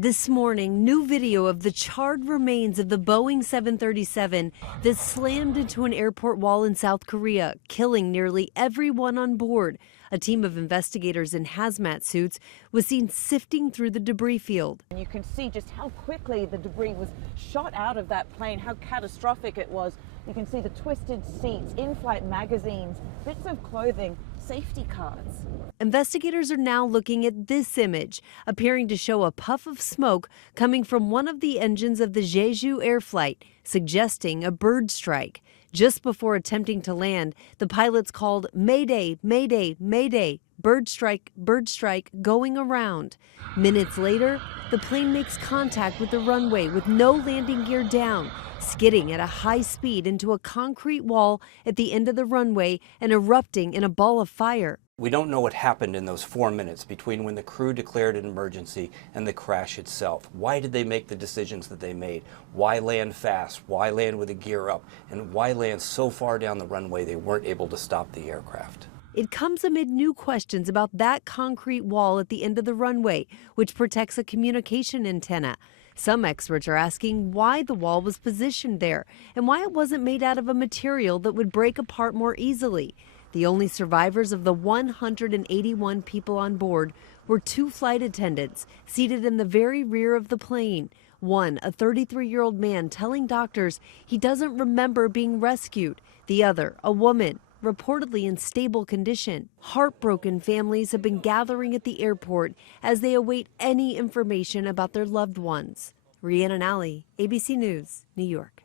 This morning, new video of the charred remains of the Boeing 737 that slammed into an airport wall in South Korea, killing nearly everyone on board. A team of investigators in hazmat suits was seen sifting through the debris field. You can see just how quickly the debris was shot out of that plane, how catastrophic it was. You can see the twisted seats, in-flight magazines, bits of clothing, safety cards. Investigators are now looking at this image, appearing to show a puff of smoke coming from one of the engines of the Jeju Air flight, suggesting a bird strike. Just before attempting to land, the pilots called "Mayday, Mayday, Mayday, bird strike, going around." Minutes later, the plane makes contact with the runway with no landing gear down, skidding at a high speed into a concrete wall at the end of the runway and erupting in a ball of fire. We don't know what happened in those 4 minutes between when the crew declared an emergency and the crash itself. Why did they make the decisions that they made? Why land fast? Why land with the gear up? And why land so far down the runway they weren't able to stop the aircraft? It comes amid new questions about that concrete wall at the end of the runway, which protects a communication antenna. Some experts are asking why the wall was positioned there and why it wasn't made out of a material that would break apart more easily. The only survivors of the 181 people on board were 2 flight attendants seated in the very rear of the plane. One, a 33-year-old man, telling doctors he doesn't remember being rescued. The other, a woman, reportedly in stable condition. Heartbroken families have been gathering at the airport as they await any information about their loved ones. Rhiannon Alley, ABC News, New York.